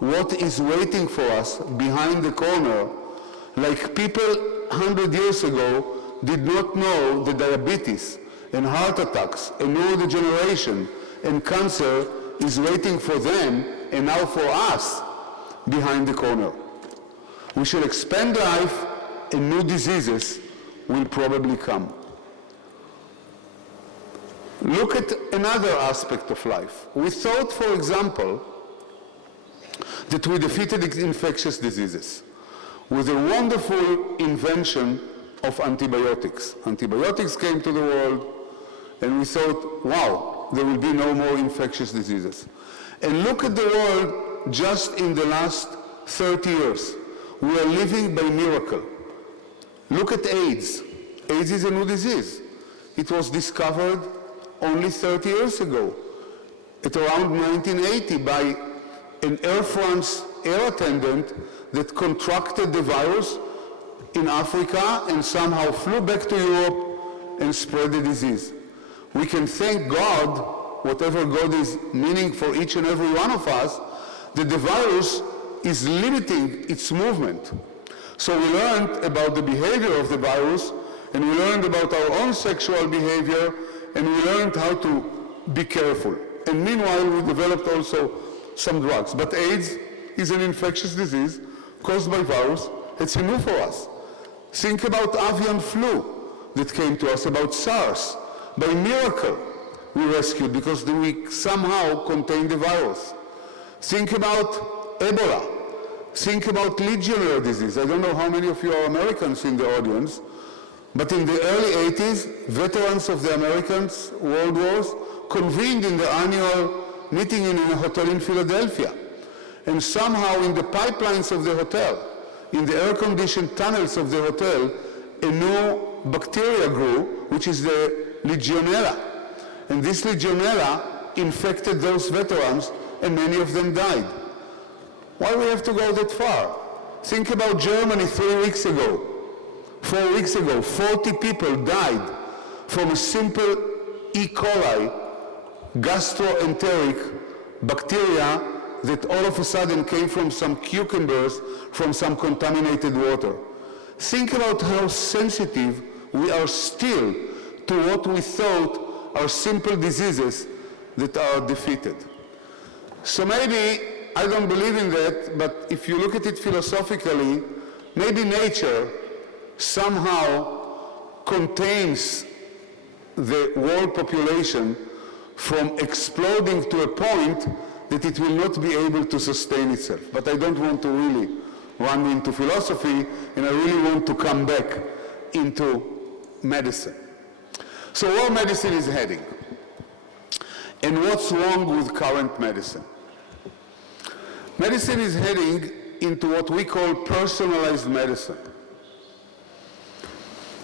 what is waiting for us behind the corner, like people 100 years ago did not know that diabetes and heart attacks and neurodegeneration and cancer is waiting for them and now for us behind the corner. We should expand life and new diseases will probably come. Look at another aspect of life. We thought, for example, that we defeated infectious diseases with a wonderful invention of antibiotics. Antibiotics came to the world, and we thought, wow, there will be no more infectious diseases. And look at the world just in the last 30 years. We are living by miracle. Look at AIDS. AIDS is a new disease. It was discovered only 30 years ago, at around 1980, by an Air France air attendant that contracted the virus in Africa and somehow flew back to Europe and spread the disease. We can thank God, whatever God is meaning for each and every one of us, that the virus is limiting its movement. So we learned about the behavior of the virus, and we learned about our own sexual behavior, and we learned how to be careful. And meanwhile, we developed also some drugs. But AIDS is an infectious disease caused by virus. It's new for us. Think about avian flu that came to us, about SARS. By miracle, we rescued because we somehow contained the virus. Think about Ebola. Think about Legionnaire disease. I don't know how many of you are Americans in the audience, but in the early 80s, veterans of the American World Wars convened in the annual meeting in a hotel in Philadelphia. And somehow in the pipelines of the hotel, in the air-conditioned tunnels of the hotel, a new bacteria grew, which is the Legionella. And this Legionella infected those veterans, and many of them died. Why do we have to go that far? Think about Germany 3 weeks ago. 4 weeks ago, 40 people died from a simple E. coli gastroenteric bacteria that all of a sudden came from some cucumbers from some contaminated water. Think about how sensitive we are still to what we thought are simple diseases that are defeated. So maybe, I don't believe in that, but if you look at it philosophically, maybe nature somehow contains the world population from exploding to a point that it will not be able to sustain itself. But I don't want to really run into philosophy, and I really want to come back into medicine. So where medicine is heading, and what's wrong with current medicine? Medicine is heading into what we call personalized medicine.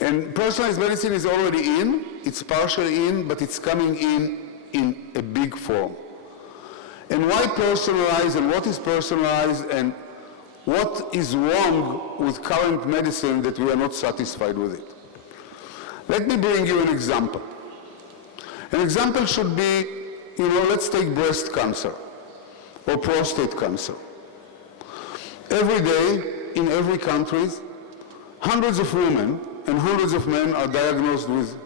And personalized medicine is already in, it's partially in, but it's coming in a big form. And why personalized, and what is personalized, and what is wrong with current medicine that we are not satisfied with it? Let me bring you an example. An example should be, let's take breast cancer or prostate cancer. Every day, in every country, hundreds of women and hundreds of men are diagnosed with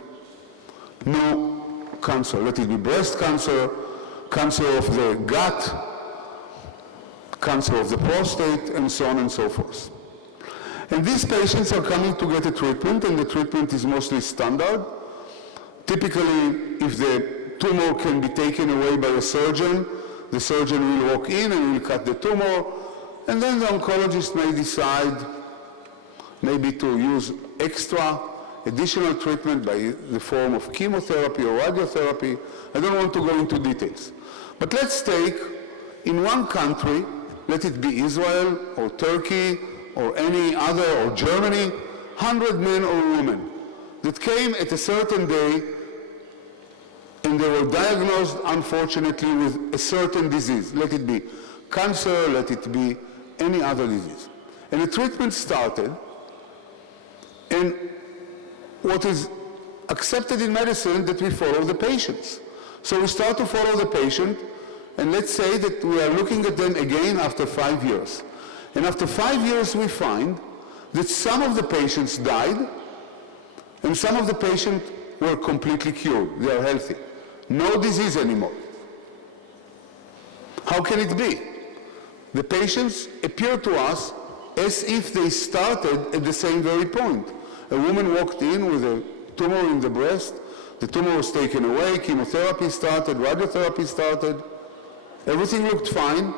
new cancer. Let it be breast cancer, cancer of the gut, cancer of the prostate, and so on and so forth. And these patients are coming to get a treatment, and the treatment is mostly standard. Typically, if the tumor can be taken away by a surgeon, the surgeon will walk in and will cut the tumor, and then the oncologist may decide maybe to use extra additional treatment by the form of chemotherapy or radiotherapy. I don't want to go into details. But let's take, in one country, let it be Israel or Turkey or any other, or Germany, 100 men or women that came at a certain day and they were diagnosed, unfortunately, with a certain disease. Let it be cancer, let it be any other disease. And the treatment started, and what is accepted in medicine that we follow the patients. So we start to follow the patient, and let's say that we are looking at them again after 5 years. And after 5 years we find that some of the patients died and some of the patients were completely cured. They are healthy. No disease anymore. How can it be? The patients appear to us as if they started at the same very point. A woman walked in with a tumor in the breast. The tumor was taken away. Chemotherapy started. Radiotherapy started. Everything looked fine.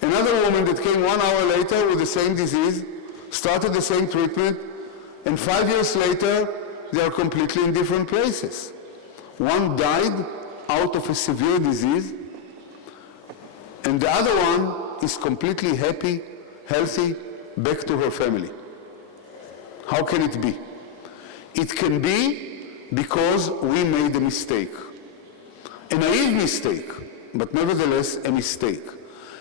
Another woman that came 1 hour later with the same disease, started the same treatment, and 5 years later, they are completely in different places. One died out of a severe disease, and the other one is completely happy, healthy, back to her family. How can it be? It can be because we made a mistake. A naive mistake, but nevertheless a mistake.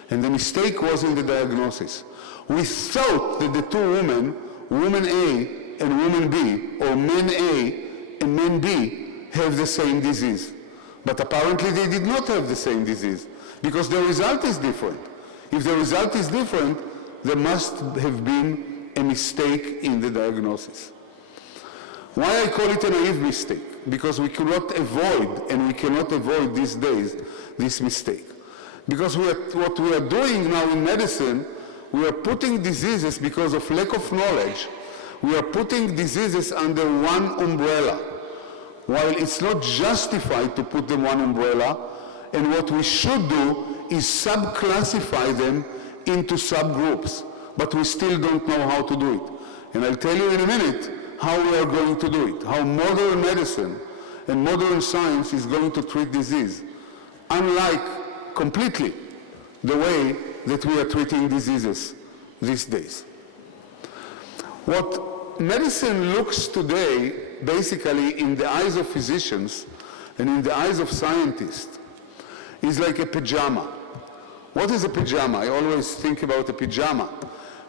And the mistake was in the diagnosis. We thought that the two women, woman A and woman B, or men A and men B, have the same disease. But apparently they did not have the same disease, because the result is different. If the result is different, there must have been a mistake in the diagnosis. Why I call it a naive mistake? Because we cannot avoid, and we cannot avoid these days, this mistake. Because what we are doing now in medicine, we are putting diseases, because of lack of knowledge, we are putting diseases under one umbrella, while it's not justified to put them one umbrella, and what we should do is subclassify them into subgroups, but we still don't know how to do it. And I'll tell you in a minute how we are going to do it, how modern medicine and modern science is going to treat disease, unlike completely the way that we are treating diseases these days. What medicine looks today, basically in the eyes of physicians and in the eyes of scientists, is like a pyjama. What is a pyjama? I always think about a pyjama.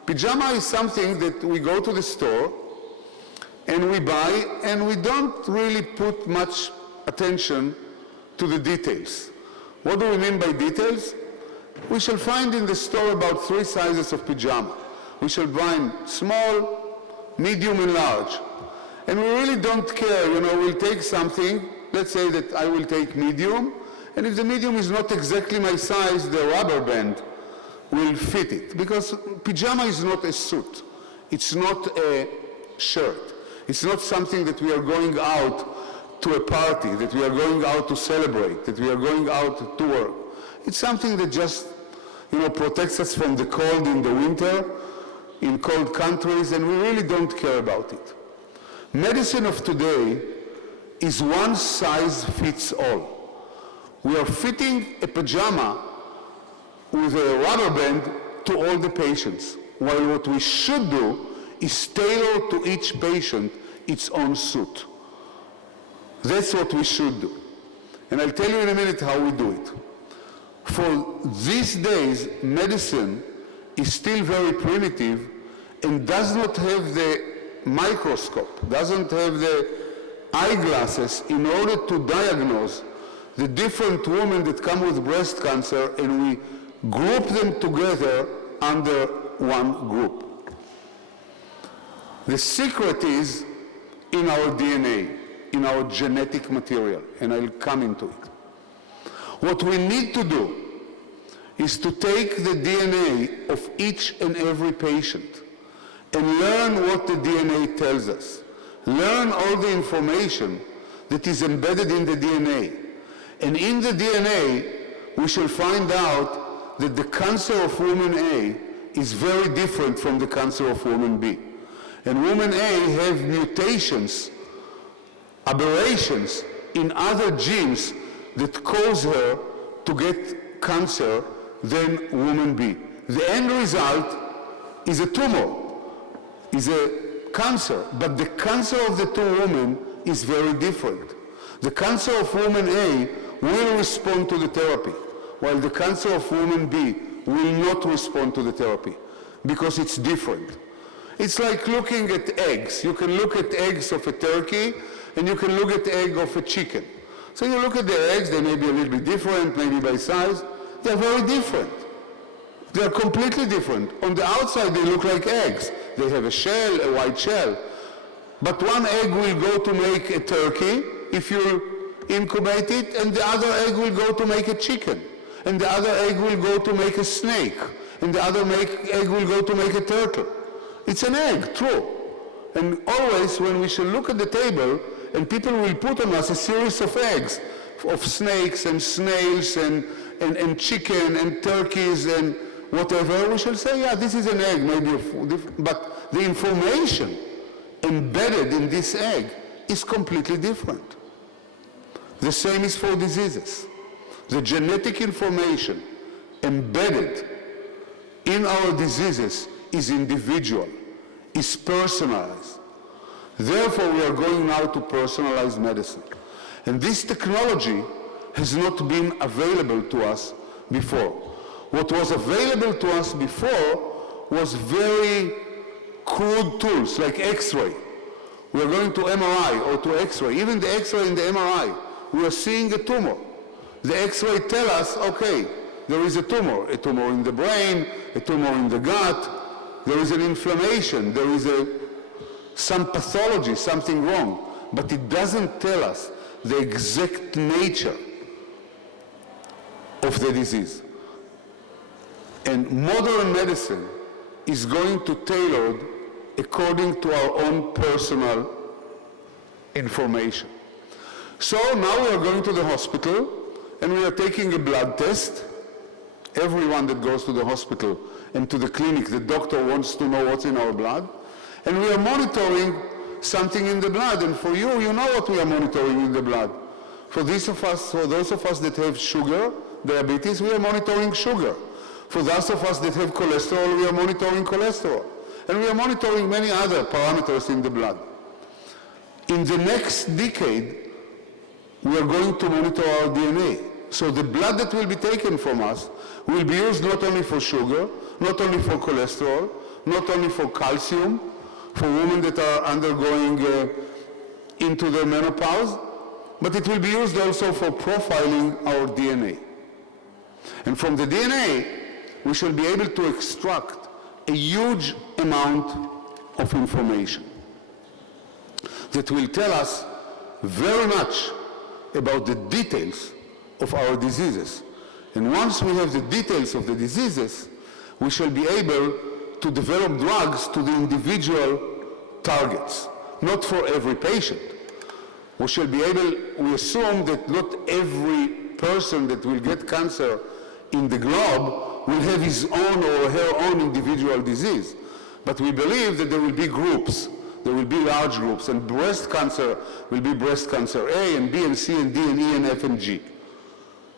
Pyjama is something that we go to the store and we buy, and we don't really put much attention to the details. What do we mean by details? We shall find in the store about 3 sizes of pyjama. We shall find small, medium, and large. And we really don't care, we'll take something, let's say that I will take medium, and if the medium is not exactly my size, the rubber band will fit it. Because pyjama is not a suit. It's not a shirt. It's not something that we are going out to a party, that we are going out to celebrate, that we are going out to work. It's something that just, protects us from the cold in the winter, in cold countries, and we really don't care about it. Medicine of today is one size fits all. We are fitting a pyjama with a rubber band to all the patients, while what we should do is tailor to each patient its own suit. That's what we should do. And I'll tell you in a minute how we do it. For these days, medicine is still very primitive and does not have the microscope, doesn't have the eyeglasses in order to diagnose the different women that come with breast cancer, and we group them together under one group. The secret is in our DNA, in our genetic material, and I'll come into it. What we need to do is to take the DNA of each and every patient and learn what the DNA tells us. Learn all the information that is embedded in the DNA. And in the DNA, we shall find out that the cancer of woman A is very different from the cancer of woman B. And woman A have mutations, aberrations in other genes that cause her to get cancer than woman B. The end result is a tumor, is a cancer, but the cancer of the two women is very different. The cancer of woman A will respond to the therapy, while the cancer of woman B will not respond to the therapy, because it's different. It's like looking at eggs. You can look at eggs of a turkey, and you can look at egg of a chicken. So you look at the eggs, they may be a little bit different, maybe by size. They're very different. They're completely different. On the outside, they look like eggs. They have a shell, a white shell. But one egg will go to make a turkey if you incubate it, and the other egg will go to make a chicken. And the other egg will go to make a snake. And the other egg will go to make a turtle. It's an egg, true. And always when we shall look at the table, and people will put on us a series of eggs, of snakes and snails and chicken and turkeys and whatever, we shall say, yeah, this is an egg, maybe, but the information embedded in this egg is completely different. The same is for diseases. The genetic information embedded in our diseases is individual, is personalized. Therefore, we are going now to personalized medicine. And this technology has not been available to us before. What was available to us before was very crude tools like X-ray. We are going to MRI or to X-ray. Even the X-ray and the MRI, we are seeing a tumor. The X-ray tell us, okay, there is a tumor in the brain, a tumor in the gut, there is an inflammation, there is some pathology, something wrong, but it doesn't tell us the exact nature of the disease. And modern medicine is going to tailor according to our own personal information. So now we are going to the hospital and we are taking a blood test. Everyone that goes to the hospital and to the clinic, the doctor wants to know what's in our blood. And we are monitoring something in the blood. And for you, you know what we are monitoring in the blood. For those of us that have sugar, diabetes, we are monitoring sugar. For those of us that have cholesterol, we are monitoring cholesterol. And we are monitoring many other parameters in the blood. In the next decade, we are going to monitor our DNA. So the blood that will be taken from us will be used not only for sugar, not only for cholesterol, not only for calcium, for women that are undergoing into their menopause, but it will be used also for profiling our DNA. And from the DNA, we shall be able to extract a huge amount of information that will tell us very much about the details of our diseases. And once we have the details of the diseases, we shall be able to develop drugs to the individual targets, not for every patient. We assume that not every person that will get cancer in the globe will have his own or her own individual disease. But we believe that there will be groups, there will be large groups, and breast cancer will be breast cancer A and B and C and D and E and F and G.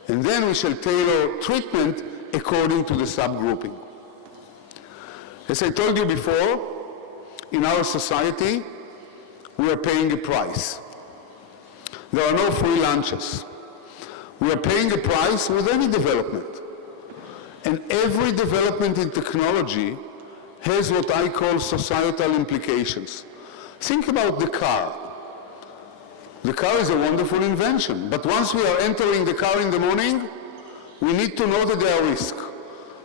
And then we shall tailor treatment according to the subgrouping. As I told you before, in our society, we are paying a price. There are no free lunches. We are paying a price with any development. And every development in technology has what I call societal implications. Think about the car. The car is a wonderful invention, but once we are entering the car in the morning, we need to know that there are risks.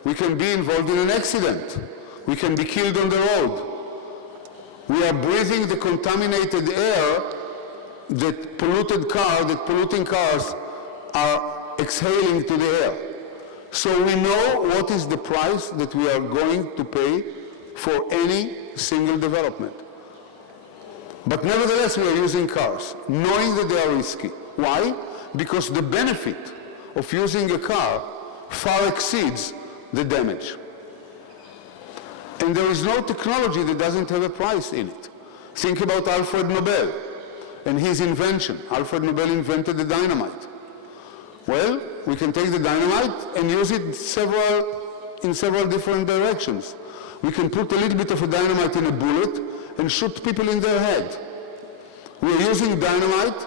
We can be involved in an accident. We can be killed on the road. We are breathing the contaminated air that polluting cars are exhaling to the air. So we know what is the price that we are going to pay for any single development. But nevertheless, we are using cars, knowing that they are risky. Why? Because the benefit of using a car far exceeds the damage. And there is no technology that doesn't have a price in it. Think about Alfred Nobel and his invention. Alfred Nobel invented the dynamite. Well, we can take the dynamite and use it in several different directions. We can put a little bit of a dynamite in a bullet and shoot people in their head. We are using dynamite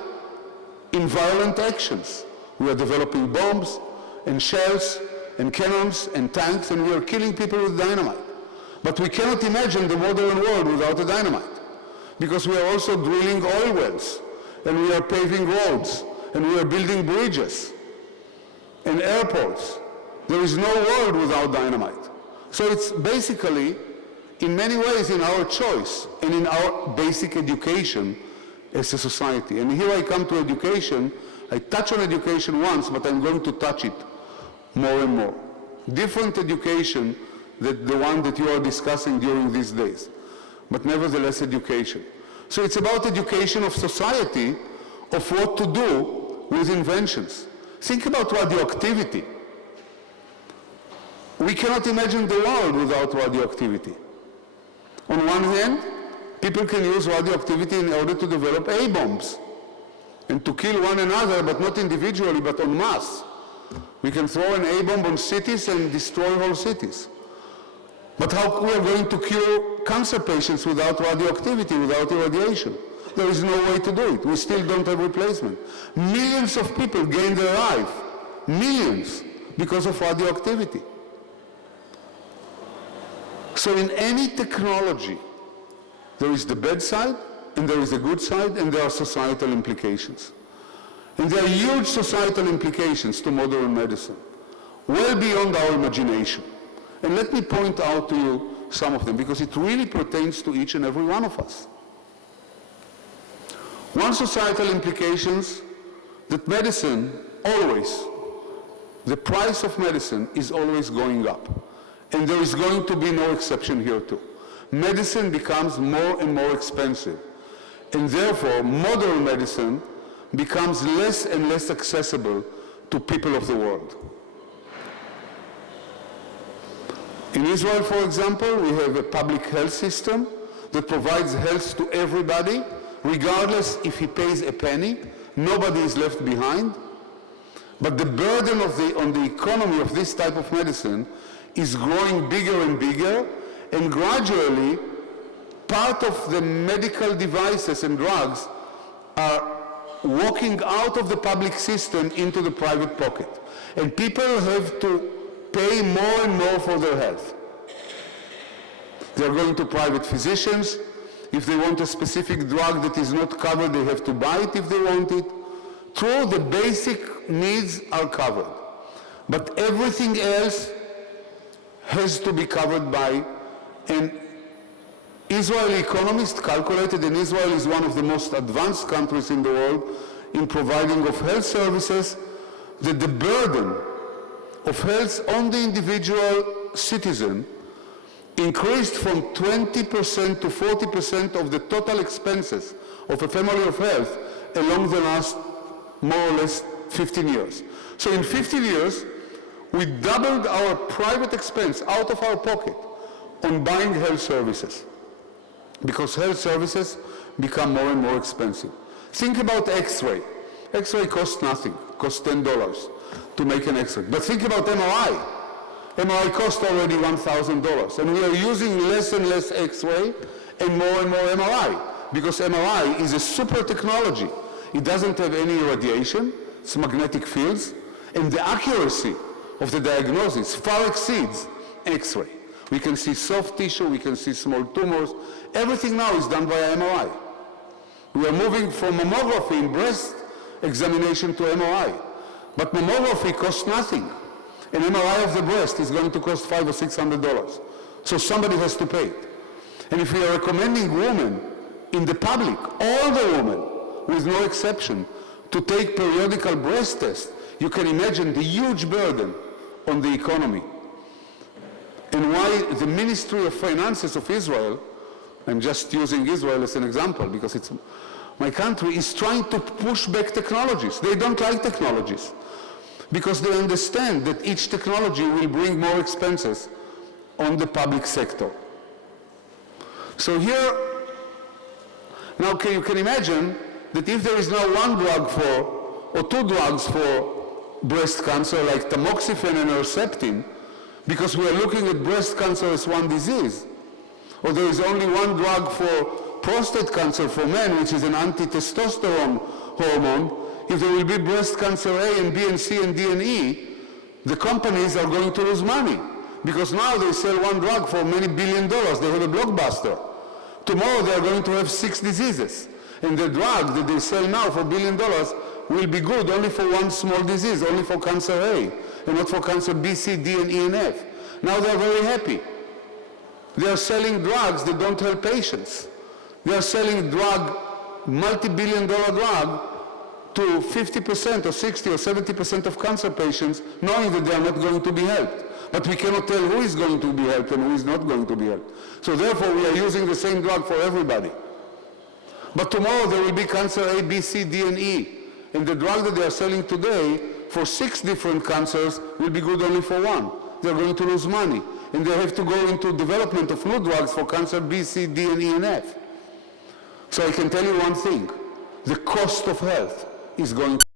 in violent actions. We are developing bombs and shells and cannons and tanks, and we are killing people with dynamite. But we cannot imagine the modern world without a dynamite, because we are also drilling oil wells, and we are paving roads, and we are building bridges and airports. There is no world without dynamite. So it's basically, in many ways, in our choice and in our basic education as a society. And here I come to education. I touch on education once, but I'm going to touch it more and more. Different education than the one that you are discussing during these days, but nevertheless education. So it's about education of society, of what to do with inventions. Think about radioactivity. We cannot imagine the world without radioactivity. On one hand, people can use radioactivity in order to develop A-bombs and to kill one another, but not individually, but en masse. We can throw an A-bomb on cities and destroy whole cities. But how we are going to cure cancer patients without radioactivity, without irradiation? There is no way to do it. We still don't have replacement. Millions of people gain their life, millions, because of radioactivity. So in any technology, there is the bad side, and there is the good side, and there are societal implications. And there are huge societal implications to modern medicine, well beyond our imagination. And let me point out to you some of them, because it really pertains to each and every one of us. One societal implications, that medicine always, the price of medicine is always going up. And there is going to be no exception here too. Medicine becomes more and more expensive. And therefore, modern medicine becomes less and less accessible to people of the world. In Israel, for example, we have a public health system that provides health to everybody, regardless if he pays a penny. Nobody is left behind. But the burden on the economy of this type of medicine is growing bigger and bigger, and gradually part of the medical devices and drugs are walking out of the public system into the private pocket. And people have to pay more and more for their health. They're going to private physicians. If they want a specific drug that is not covered, they have to buy it if they want it. True, the basic needs are covered. But everything else has to be covered by an Israeli economist calculated, and Israel is one of the most advanced countries in the world in providing of health services, that the burden of health on the individual citizen increased from 20% to 40% of the total expenses of a family of health along the last more or less 15 years. So in 15 years, we doubled our private expense out of our pocket on buying health services, because health services become more and more expensive. Think about X-ray. X-ray costs nothing, costs $10 to make an X-ray. But think about MRI. MRI costs already $1,000, and we are using less and less X-ray and more MRI, because MRI is a super technology. It doesn't have any radiation, it's magnetic fields, and the accuracy of the diagnosis far exceeds X-ray. We can see soft tissue, we can see small tumors. Everything now is done via MRI. We are moving from mammography in breast examination to MRI. But mammography costs nothing. An MRI of the breast is going to cost $500 or $600. So somebody has to pay it. And if we are recommending women in the public, all the women, with no exception, to take periodical breast tests, you can imagine the huge burden on the economy. And why the Ministry of Finances of Israel, I'm just using Israel as an example because it's my country, is trying to push back technologies. They don't like technologies because they understand that each technology will bring more expenses on the public sector. So here, now you can imagine that if there is now one drug or two drugs for breast cancer like tamoxifen and Herceptin, because we are looking at breast cancer as one disease, or there is only one drug for prostate cancer for men, which is an anti-testosterone hormone, if there will be breast cancer A and B and C and D and E, the companies are going to lose money, because now they sell one drug for many $1 billion. They have a blockbuster. Tomorrow they are going to have 6 diseases, and the drug that they sell now for $1 billion will be good only for one small disease, only for cancer A, and not for cancer B, C, D, and E, and F. Now they're very happy. They are selling drugs that don't help patients. They are selling multi-billion-dollar drug to 50% or 60 or 70% of cancer patients, knowing that they are not going to be helped. But we cannot tell who is going to be helped and who is not going to be helped. So therefore, we are using the same drug for everybody. But tomorrow there will be cancer A, B, C, D, and E. And the drug that they are selling today for 6 different cancers will be good only for one. They're going to lose money. And they have to go into development of new drugs for cancer B, C, D, and E, and F. So I can tell you one thing. The cost of health is going to